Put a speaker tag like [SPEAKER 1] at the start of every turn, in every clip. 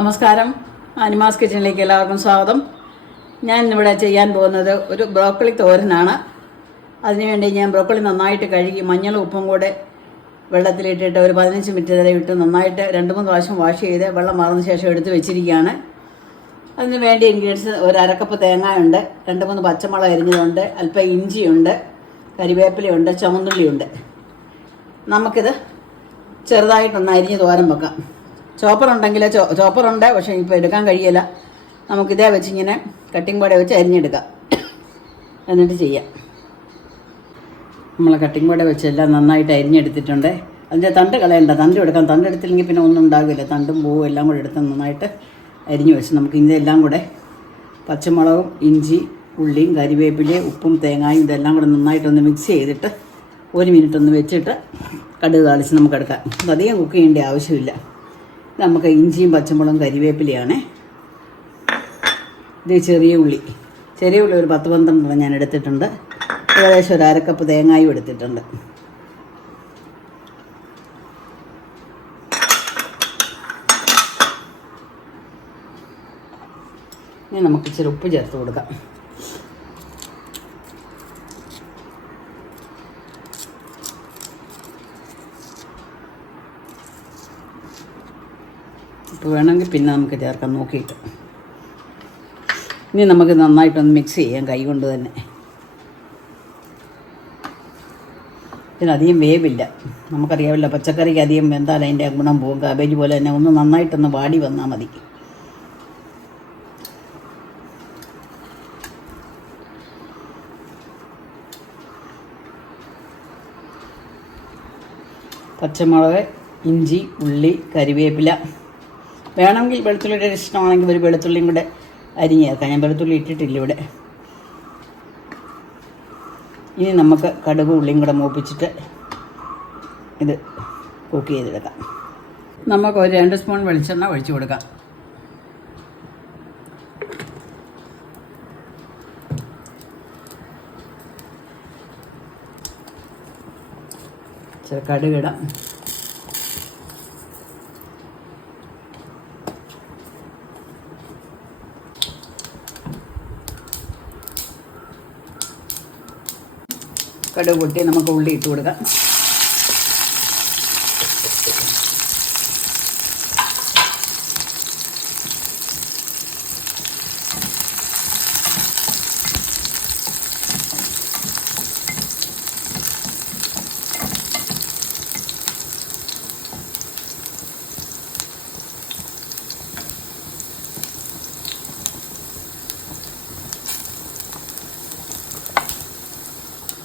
[SPEAKER 1] നമസ്കാരം. അനിമാസ് കിച്ചണിലേക്ക് എല്ലാവർക്കും സ്വാഗതം. ഞാൻ ഇന്നിവിടെ ചെയ്യാൻ പോകുന്നത് ഒരു ബ്രോക്കളി തോരനാണ്. അതിനുവേണ്ടി ഞാൻ ബ്രോക്കളി നന്നായിട്ട് കഴുകി മഞ്ഞളും ഉപ്പും കൂടെ വെള്ളത്തിലിട്ടിട്ട് ഒരു പതിനഞ്ച് മിനിറ്റ് വരെ ഇട്ട് നന്നായിട്ട് രണ്ട് മൂന്ന് പ്രാവശ്യം വാഷ് ചെയ്ത് വെള്ളം മാറുന്ന ശേഷം എടുത്ത് വെച്ചിരിക്കുകയാണ്. അതിന് വേണ്ടി ഇൻഗ്രീഡിയൻസ് ഒരു അരക്കപ്പ് തേങ്ങയുണ്ട് രണ്ട് മൂന്ന് പച്ചമുളക് അരിഞ്ഞതുണ്ട് അല്പം ഇഞ്ചിയുണ്ട് കരിവേപ്പിലയുണ്ട് ചുമന്നുള്ളിയുണ്ട്. നമുക്കിത് ചെറുതായിട്ടൊന്ന് അരിഞ്ഞ് തോരൻ വെക്കാം. ചോപ്പർ ഉണ്ടെങ്കിൽ ചോപ്പർ ഉണ്ട് പക്ഷേ ഇപ്പോൾ എടുക്കാൻ കഴിയില്ല. നമുക്കിതേ വെച്ച് ഇങ്ങനെ കട്ടിംഗ് ബോർഡെ വെച്ച് അരിഞ്ഞെടുക്കാം. എന്നിട്ട് ചെയ്യാം. നമ്മൾ കട്ടിംഗ് വെച്ച് എല്ലാം നന്നായിട്ട് അരിഞ്ഞെടുത്തിട്ടുണ്ട്. അതിന്റെ തണ്ട് കളയണ്ട തണ്ട് എടുക്കാം. തണ്ട് എടുത്തില്ലെങ്കിൽ പിന്നെ ഒന്നും ഉണ്ടാകില്ല തണ്ടും പൂവും എല്ലാം കൂടെ എടുത്ത് നന്നായിട്ട് അരിഞ്ഞു വെച്ച് നമുക്ക് ഇതെല്ലാം കൂടെ പച്ചമുളകും ഇഞ്ചി ഉള്ളിയും കരിവേപ്പിലയും ഉപ്പും തേങ്ങായും ഇതെല്ലാം കൂടെ നന്നായിട്ടൊന്ന് മിക്സ് ചെയ്തിട്ട് ഒരു മിനിറ്റ് ഒന്ന് വെച്ചിട്ട് കടുക് താളിച്ച് നമുക്ക് എടുക്കാം. അധികം കുക്ക് ചെയ്യേണ്ട ആവശ്യമില്ല. നമുക്ക് ഇഞ്ചിയും പച്ചമുളകും കരിവേപ്പിലയാണ്. ഇത് ചെറിയ ഉള്ളി. ചെറിയ ഉള്ളി ഒരു പത്ത് പന്ത്രണ്ടെണ്ണം ഞാൻ എടുത്തിട്ടുണ്ട്. ഏകദേശം ഒരു അരക്കപ്പ് തേങ്ങായും എടുത്തിട്ടുണ്ട്. ഇനി നമുക്ക് ഇച്ചിരി ഉപ്പ് ചേർത്ത് കൊടുക്കാം. ഉപ്പ് വേണമെങ്കിൽ പിന്നെ നമുക്ക് ചേർക്കാം നോക്കിയിട്ട്. ഇനി നമുക്ക് നന്നായിട്ടൊന്ന് മിക്സ് ചെയ്യാം കൈ കൊണ്ട് തന്നെ. ഇതിനധികം വേവില്ല. നമുക്കറിയാവില്ല പച്ചക്കറിക്ക് അധികം വെന്താൽ അതിന്റെ ഗുണം പോകും. കാബേജ് പോലെ തന്നെ ഒന്ന് നന്നായിട്ടൊന്ന് വാടി വന്നാൽ മതി. പച്ചമുളക് ഇഞ്ചി ഉള്ളി കരിവേപ്പില വേണമെങ്കിൽ വെളുത്തുള്ളിയുടെ ഇഷ്ടമാണെങ്കിൽ ഒരു വെളുത്തുള്ളിയും കൂടെ അരിഞ്ഞ് ചേർക്കാം. ഞാൻ വെളുത്തുള്ളി ഇട്ടിട്ടില്ല ഇവിടെ. ഇനി നമുക്ക് കടുക് ഉള്ളിയും കൂടെ മൂപ്പിച്ചിട്ട് ഇത് കുക്ക് ചെയ്തെടുക്കാം. നമുക്ക് ഒരു രണ്ട് സ്പൂൺ വെളിച്ചെണ്ണ ഒഴിച്ചു കൊടുക്കാം. കടുകിടാം കടുക് പൊട്ടി നമുക്ക് ഉള്ളി ഇട്ട് കൊടുക്കാം.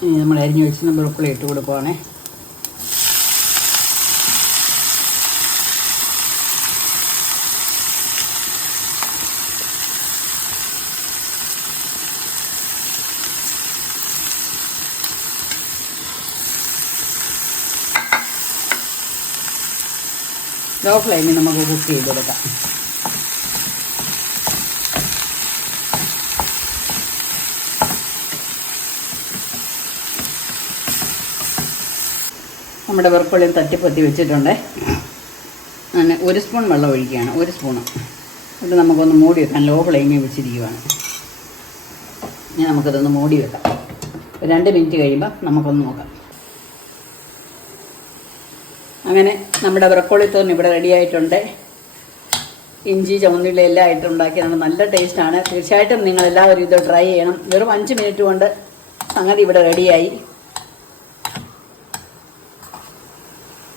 [SPEAKER 1] ഇനി നമ്മൾ അരിഞ്ഞു വെച്ച് ബ്രോക്കോളി ഇട്ട് കൊടുക്കുവാണേ. ലോ ഫ്ലെയിമിൽ നമുക്ക് കുക്ക് ചെയ്തെടുക്കാം. നമ്മുടെ വെറുപ്പുള്ളിയും തട്ടിപ്പത്തി വെച്ചിട്ടുണ്ട്. അങ്ങനെ ഒരു സ്പൂൺ വെള്ളം ഒഴിക്കുകയാണ്. ഒരു സ്പൂണ്. എന്നിട്ട് നമുക്കൊന്ന് മൂടി വെക്കാം. ലോ ഫ്ലെയിമിൽ വെച്ചിരിക്കുകയാണ് ഇനി നമുക്കതൊന്ന് മൂടി വെക്കാം. രണ്ട് മിനിറ്റ് കഴിയുമ്പോൾ നമുക്കൊന്ന് നോക്കാം. അങ്ങനെ നമ്മുടെ ബ്രക്കോളി തോരൻ ഇവിടെ റെഡി ആയിട്ടുണ്ട്. ഇഞ്ചി ചുമന്നുള്ളി എല്ലാം ആയിട്ട് ഉണ്ടാക്കി. നമുക്ക് നല്ല ടേസ്റ്റാണ് തീർച്ചയായിട്ടും നിങ്ങളെല്ലാവരും ഇത് ട്രൈ ചെയ്യണം. വെറും അഞ്ച് മിനിറ്റ് കൊണ്ട് സംഗതി ഇവിടെ റെഡിയായി